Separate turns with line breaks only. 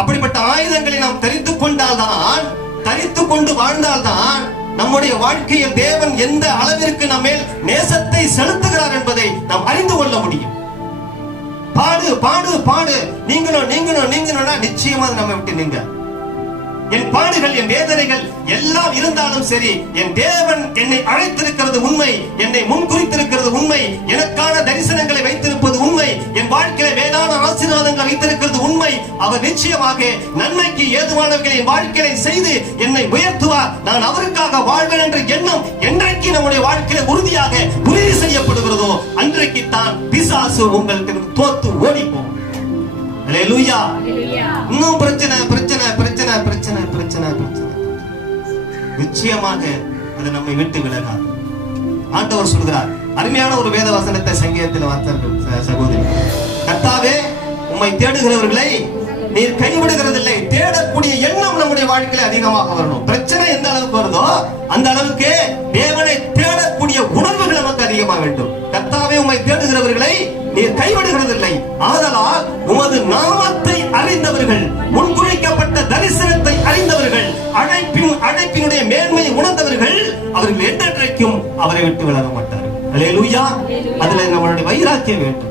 அப்படிப்பட்ட ஆயுதங்களை நாம் தெரிந்து கொண்டால்தான் தரித்து கொண்டு வாழ்ந்தால்தான் நம்முடைய வாழ்க்கையில் தேவன் எந்த அளவிற்கு நம்மேல் நேசத்தை செலுத்துகிறார் என்பதை நாம் அறிந்து கொள்ள முடியும். பாடு பாடு பாடு. நீங்களும் நீங்களும் நீங்கணும்னா நிச்சயமா நம்ம விட்டு நீங்க. என் பாடுகள் என் வேதனைகள் எல்லாம் இருந்தாலும் சரி என் தேவன் என்னை அழைத்திருக்கிறது உண்மை என்னை முன்குறித்திருக்கிறது உண்மை எனக்கான தரிசனங்கள் வேதான ஆசீர்வாதங்களை வைத்திருக்கிறது உண்மை. அவர் நிச்சயமாக நன்மைக்கு ஏதுவானவர்களை என் வாழ்க்கையை செய்து என்னை உயர்த்துவார். நான் அவருக்காக வாழ்வேன் என்ற எண்ணம் என்றைக்கு நம்முடைய வாழ்க்கையில உறுதியாக உறுதி செய்யப்படுகிறதோ அன்றைக்கு தான் பிசாசு உங்களுக்கு தோத்து ஓடி போகும் அல்லேலூயா இன்னும் பிரச்சனை பிரச்சனை பிரச்சனை பிரச்சனை பிரச்சனை பிரச்சனை. நிச்சயமாக அது நம்மை விட்டு விலகாது. ஆண்டவர் சொல்கிறார் அருமையான ஒரு வேத வசனத்தை சங்கீதத்தில் வார்த்தார்கள் ச- சகோதரி. கத்தாவே உம்மை தேடுகிறவர்களை நீர் கைவிடுகிறதில்லை. தேடக்கூடிய எண்ணம் நம்முடைய வாழ்க்கையில அதிகமாக வரணும். பிரச்சனை எந்த அளவுக்கு வருதோ அந்த அளவுக்கு தேவனை தேடக்கூடிய உணர்வுகள் நமக்கு அதிகமாக வேண்டும். கத்தாவே உம்மை தேடுகிறவர்களை நீர் கைவிடுகிறதில்லை. ஆதலால் உமது நாமத்தை அறிந்தவர்கள் முன்குறிக்கப்பட்ட தரிசனத்தை அறிந்தவர்கள் அழைப்பின் அழைப்பினுடைய மேன்மையை உணர்ந்தவர்கள் அவர்கள் என்றென்றைக்கும் அவரை விட்டு விலக மாட்டார்கள். அல்லேலூயா அதுல நம்மளுடைய வைராக்கியம் வேண்டும்.